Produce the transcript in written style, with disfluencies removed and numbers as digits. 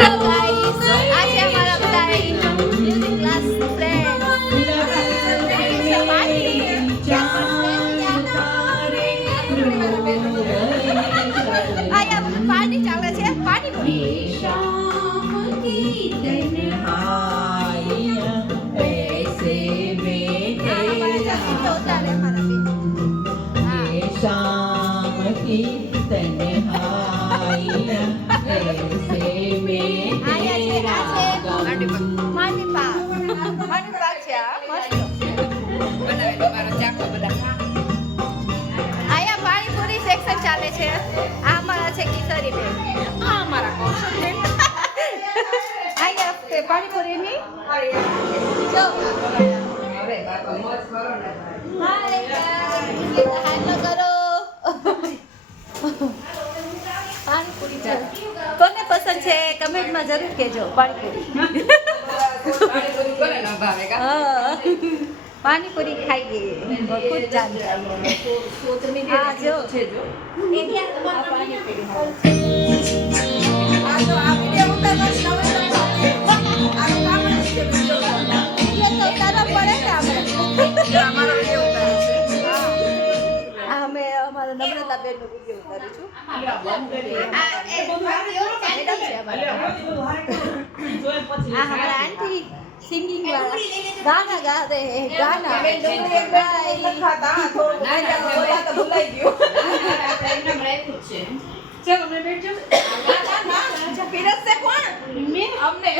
Hello guys, આ છે અમારા બધા મ્યુઝિક ક્લાસ ફ્રેન્ડ. આયા પાણી ચાલે છે, પાણીપુરી. પાણીપુરી સેક્શન ચાલે છે. આ અમારા છે કિશોરી બેન, આ અમારા કૌશલ બેન. આયા પાણીપુરીની જો હાલો કરો. પાણીપુરી છે, કોને પસંદ છે કમેન્ટમાં જરૂર કહેજો. પાણીપુરી પાણીપુરી ખાઈએ, ખૂબ ચાલ હા જો અમે અમારા નમ્રતા બેન નો વિડીયો ઉતારું છું. हमारा आंटी सिंगिंग वाला गाना गा रहे हैं. गाना चलो मैं बैठ जाऊं. फिर से कौन मैं हमने